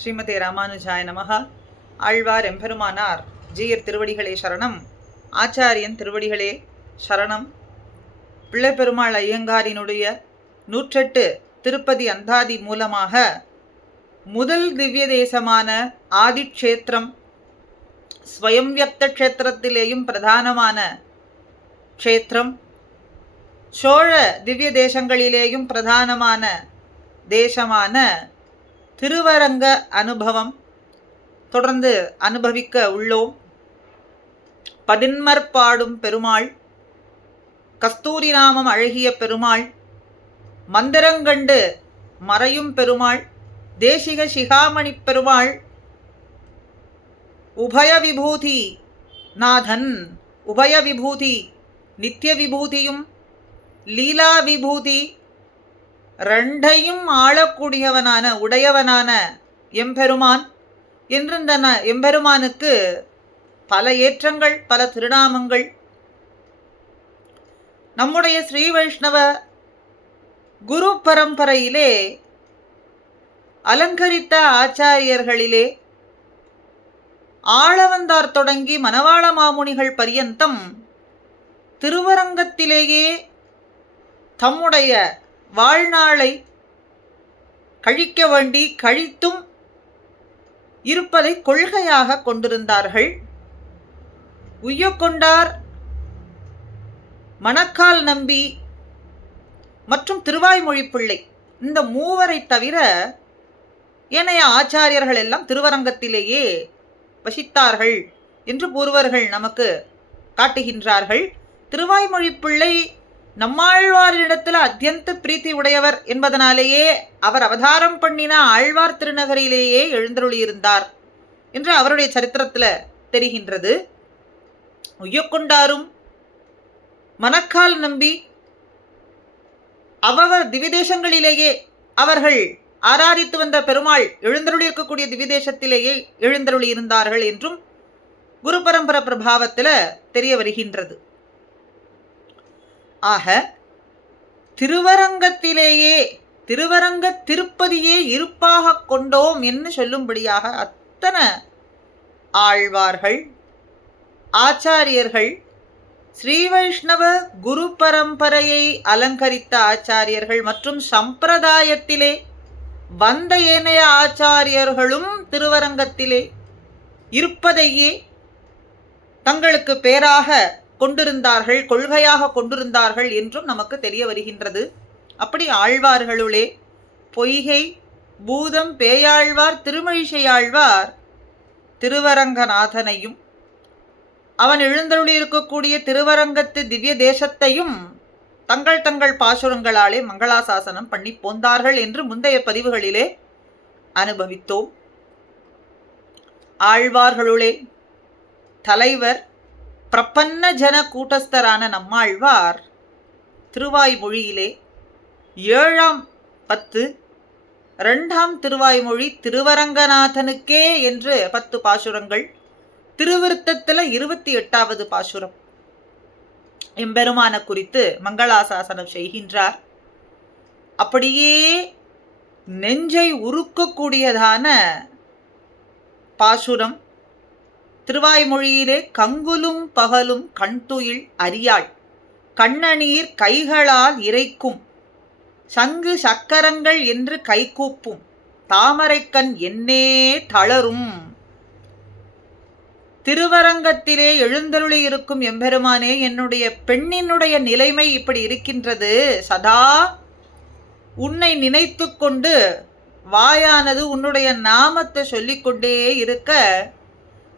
ஸ்ரீமதே ராமானுஜாய நமஹ. ஆழ்வார் எம்பெருமானார் ஜீயர் திருவடிகளே சரணம். ஆச்சாரியன் திருவடிகளே சரணம். பிள்ளைப்பெருமாள் ஐயங்காரினுடைய 108 திருப்பதி அந்தாதி மூலமாக முதல் திவ்ய தேசமான ஆதிக்ஷேத்திரம், ஸ்வயம்வியக்த க்ஷேத்திரத்திலேயும் பிரதானமான க்ஷேத்திரம், சோழ திவ்ய தேசங்களிலேயும் பிரதானமான தேசமான திருவரங்க அனுபவம் தொடர்ந்து அனுபவிக்க உள்ளோம். பதின்மர்பாடும் பெருமாள், கஸ்தூரி நாமம் அழகிய பெருமாள், மந்திரங்கண்டு மறையும் பெருமாள், தேசிக சிகாமணி பெருமாள், உபய விபூதி நாதன், உபய விபூதி நித்திய விபூதியும் லீலா விபூதி ரெண்டையும் ஆளக்கூடியவனான உடையவனான எம்பெருமான் என்று இந்த எம்பெருமானுக்கு பல ஏற்றங்கள், பல திருநாமங்கள். நம்முடைய ஸ்ரீ வைஷ்ணவ குரு பரம்பரையிலே அலங்கரித்த ஆச்சாரியர்களிலே ஆளவந்தார் தொடங்கி மணவாள மாமுனிகள் பரியந்தம் திருவரங்கத்திலேயே தம்முடைய வாழ்நாளை கழிக்க வேண்டி கழித்தும் இருப்பதை கொள்கையாக கொண்டிருந்தார்கள். உய்யக்கொண்டார், மணக்கால் நம்பி மற்றும் திருவாய்மொழி பிள்ளை, இந்த மூவரை தவிர ஏனைய ஆச்சாரியர்கள் எல்லாம் திருவரங்கத்திலேயே வசித்தார்கள் என்று பூர்வர்கள் நமக்கு காட்டுகின்றார்கள். திருவாய்மொழி பிள்ளை நம்மாழ்வாரிடத்தில் அத்தியந்த பிரீத்தி உடையவர் என்பதனாலேயே அவர் அவதாரம் பண்ணின ஆழ்வார் திருநகரிலேயே எழுந்தருளியிருந்தார் என்று அவருடைய சரித்திரத்தில் தெரிகின்றது. உய்யக்கொண்டாரும் மணக்கால் நம்பி அவர் திவிதேசங்களிலேயே அவர்கள் ஆராதித்து வந்த பெருமாள் எழுந்தருளி இருக்கக்கூடிய திவிதேசத்திலேயே எழுந்தருளி இருந்தார்கள் என்றும் குரு பரம்பரை பிரபாவத்தில் தெரிய வருகின்றது. ஆக திருவரங்கத்திலேயே திருவரங்க திருப்பதியே இருப்பாக கொண்டோம் என்று சொல்லும்படியாக அத்தனை ஆழ்வார்கள், ஆச்சாரியர்கள், ஸ்ரீ வைஷ்ணவ குரு பரம்பரையை அலங்கரித்த ஆச்சாரியர்கள் மற்றும் சம்பிரதாயத்திலே வந்த ஏனைய ஆச்சாரியர்களும் திருவரங்கத்திலே இருப்பதையே தங்களுக்கு பேராக கொண்டிருந்தார்கள், கொள்கையாக கொண்டிருந்தார்கள் என்றும் நமக்கு தெரிய வருகின்றது. அப்படி ஆழ்வார்களுளே பொய்கை, பூதம், பேயாழ்வார், திருமழிசையாழ்வார் திருவரங்கநாதனையும் அவன் எழுந்தருளி இருக்கக்கூடிய திருவரங்கத்து திவ்ய தேசத்தையும் தங்கள் தங்கள் பாசுரங்களாலே மங்களாசாசனம் பண்ணி போந்தார்கள் என்று முந்தைய பதிவுகளிலே அனுபவித்தோம். ஆழ்வார்களுளே தலைவர் பிரபன்ன ஜன கூட்டஸ்தரான நம்மாழ்வார் திருவாய்மொழியிலே 7ஆம் 10 2ஆம் திருவாய்மொழி திருவரங்கநாதனுக்கே என்று 10 பாசுரங்கள், திருவிருத்தத்தில் 28வது பாசுரம் எம்பெருமான குறித்து மங்களாசாசனம் செய்கின்றார். அப்படியே நெஞ்சை உருக்கக்கூடியதான பாசுரம். திருவாய்மொழியிலே கங்குலும் பகலும் கண்துயில் அறியாள், கண்ணநீர் கைகளால் இறைக்கும், சங்கு சக்கரங்கள் என்று கைகூப்பும், தாமரைக்கண் என்னே தளரும். திருவரங்கத்திலே எழுந்தருளி இருக்கும் எம்பெருமானே, என்னுடைய பெண்ணினுடைய நிலைமை இப்படி இருக்கின்றது. சதா உன்னை நினைத்து கொண்டு வாயானது உன்னுடைய நாமத்தை சொல்லிக்கொண்டே இருக்க,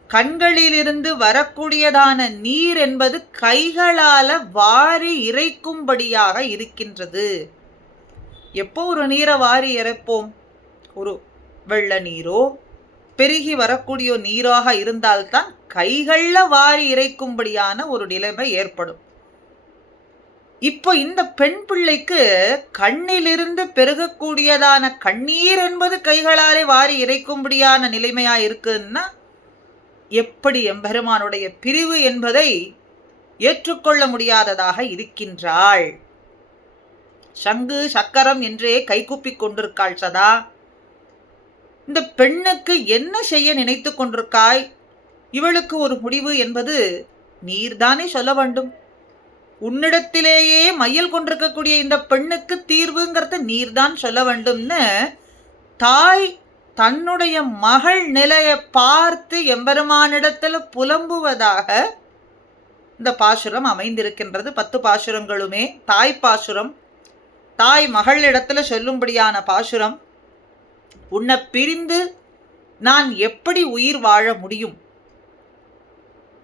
கண்களிலிருந்து வரக்கூடியதான நீர் என்பது கைகளால வாரி இறைக்கும்படியாக இருக்கின்றது. எப்போ ஒரு நீரை வாரி இறைப்போம்? ஒரு வெள்ள நீரோ பெருகி வரக்கூடிய நீராக இருந்தால்தான் கைகள்ல வாரி இறைக்கும்படியான ஒரு நிலைமை ஏற்படும். இப்போ இந்த பெண் பிள்ளைக்கு கண்ணிலிருந்து பெருகக்கூடியதான கண்ணீர் என்பது கைகளாலே வாரி இறைக்கும்படியான நிலைமையா இருக்குன்னா எப்படி எம்பெருமானுடைய பிரிவு என்பதை ஏற்றுக்கொள்ள முடியாததாக இருக்கின்றாள். சங்கு சக்கரம் என்றே கைகூப்பிக் கொண்டிருக்காள் சதா. இந்த பெண்ணுக்கு என்ன செய்ய நினைத்து கொண்டிருக்காய், இவளுக்கு ஒரு முடிவு என்பது நீர்தானே சொல்ல வேண்டும். உன்னிடத்திலேயே மையல் கொண்டிருக்கக்கூடிய இந்த பெண்ணுக்கு தீர்வுங்கிறத நீர்தான் சொல்ல வேண்டும்னு தாய் தன்னுடைய மகள் நிலையை பார்த்து எம்பெருமானிடத்தில் புலம்புவதாக இந்த பாசுரம் அமைந்திருக்கின்றது. 10 பாசுரங்களுமே தாய் பாசுரம், தாய் மகளிடத்துல சொல்லும்படியான பாசுரம். உன்னை பிரிந்து நான் எப்படி உயிர் வாழ முடியும்,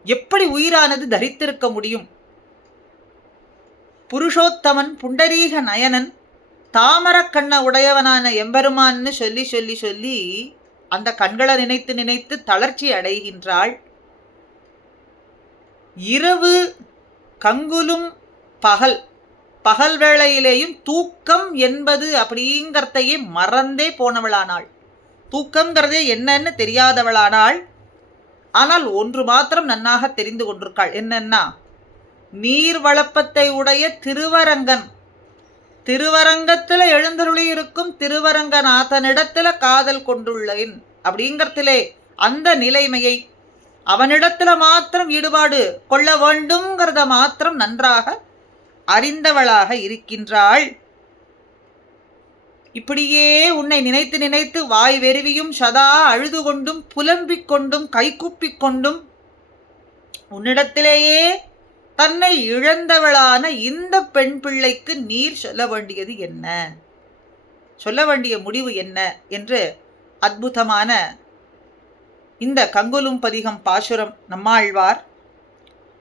எப்படி உயிரானது தரித்திருக்க முடியும். புருஷோத்தமன் புண்டரீக நயனன் தாமரக்கண்ண உடையவனான எம்பெருமான்னு சொல்லி சொல்லி சொல்லி அந்த கண்களை நினைத்து நினைத்து தளர்ச்சி அடைகின்றாள். இரவு கங்குலும் பகல் வேளையிலேயும் தூக்கம் என்பது அப்படிங்கிறதையே மறந்தே போனவளானாள். தூக்கம்ங்கிறதே என்னன்னு தெரியாதவளானாள். ஆனால் ஒன்று மாத்திரம் நன்னாக தெரிந்து கொண்டிருக்காள். என்னன்னா, நீர் வளப்பத்தை உடைய திருவரங்கன், திருவரங்கத்துல எழுந்தருளி இருக்கும் திருவரங்கநாதனிடத்துல காதல் கொண்டுள்ளேன் அப்படிங்கிறதுலே அந்த நிலைமையை, அவனிடத்துல மாத்திரம் ஈடுபாடு கொள்ள வேண்டும்ங்கிறத மாத்திரம் நன்றாக அறிந்தவளாக இருக்கின்றாள். இப்படியே உன்னை நினைத்து நினைத்து வாய் வெறுவியும் சதா அழுது கொண்டும் புலம்பிக் கொண்டும் கைக்குப்பிக் கொண்டும் உன்னிடத்திலேயே தன்னை இழந்தவளான இந்த பெண் பிள்ளைக்கு நீர் சொல்ல வேண்டியது என்ன, சொல்ல வேண்டிய முடிவு என்ன என்று அற்புதமான இந்த கங்குலும் பதிகம் பாசுரம் நம்மாழ்வார்,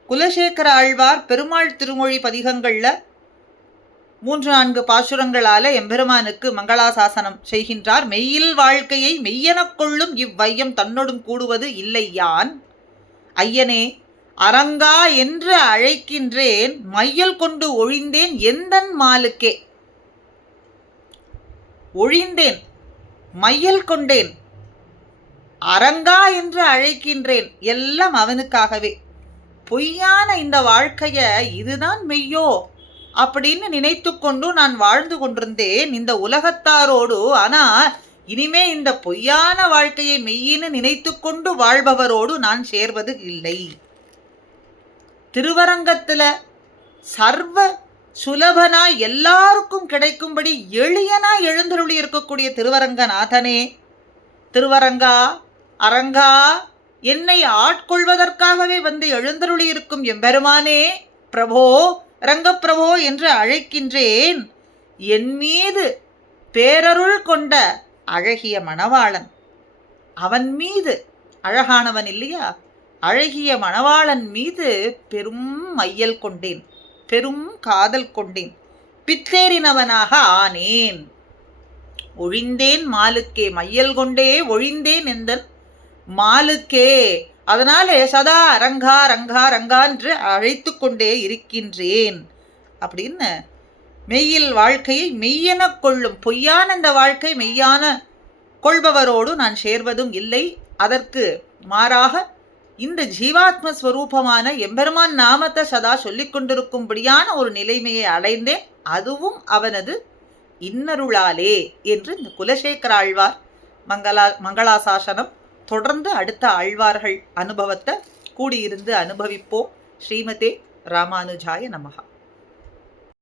குலசேகர ஆழ்வார் பெருமாள் திருமொழி பதிகங்கள்ல 3-4 பாசுரங்களால எம்பெருமானுக்கு மங்களாசாசனம் செய்கின்றார். மெய்யில் வாழ்க்கையை மெய்யெனக் கொள்ளும் இவ்வையம் தன்னொடும் கூடுவது இல்லை யான், ஐயனே அரங்கா என்று அழைக்கின்றேன், மையல் கொண்டு ஒழிந்தேன் எந்தன் மாலுக்கே. ஒழிந்தேன், மையல் கொண்டேன், அரங்கா என்று அழைக்கின்றேன், எல்லாம் அவனுக்காகவே. பொய்யான இந்த வாழ்க்கைய இதுதான் மெய்யோ அப்படின்னு நினைத்து கொண்டு நான் வாழ்ந்து கொண்டிருந்தேன் இந்த உலகத்தாரோடு. ஆனா இனிமே இந்த பொய்யான வாழ்க்கையை மெய்யின்னு நினைத்து கொண்டு வாழ்பவரோடு நான் சேர்வது இல்லை. திருவரங்கத்துல சர்வ சுலபனா எல்லாருக்கும் கிடைக்கும்படி எளியனா எழுந்தருளி இருக்கக்கூடிய திருவரங்கநாதனே, திருவரங்கா அரங்கா என்னை ஆட்கொள்வதற்காகவே வந்து எழுந்தருளி இருக்கும் எம்பெருமானே, பிரபோ ரங்கப்பிரபோ என்று அழைக்கின்றேன். என் மீது பேரருள் கொண்ட அழகிய மணவாளன், அவன் மீது, அழகானவன் இல்லையா, அழகிய மணவாளன் மீது பெரும் மையல் கொண்டேன், பெரும் காதல் கொண்டேன், பித்தேறினவனாக ஆனேன். ஒழிந்தேன் மாலுக்கே, மையல் கொண்டே ஒழிந்தேன் எந்தன் மாலுக்கே. அதனாலே சதா ரங்கா ரங்கா ரங்கா என்று அழைத்து கொண்டே இருக்கின்றேன் அப்படின்னு மெய்யில் வாழ்க்கையை மெய்யென கொள்ளும், பொய்யான இந்த வாழ்க்கை மெய்யான கொள்பவரோடு நான் சேர்வதும் இல்லை. அதற்கு மாறாக இந்த ஜீவாத்மஸ்வரூபமான எம்பெருமான் நாமத்தை சதா சொல்லிக் கொண்டிருக்கும்படியான ஒரு நிலைமையை அடைந்தேன், அதுவும் அவனது இன்னருளாலே என்று இந்த குலசேகர ஆழ்வார் மங்களாசாசனம் தொடர்ந்து அடுத்த ஆழ்வார்கள் அனுபவத்தை கூடியிருந்து அனுபவிப்போம். ஸ்ரீமதே ராமானுஜாய நமஹா.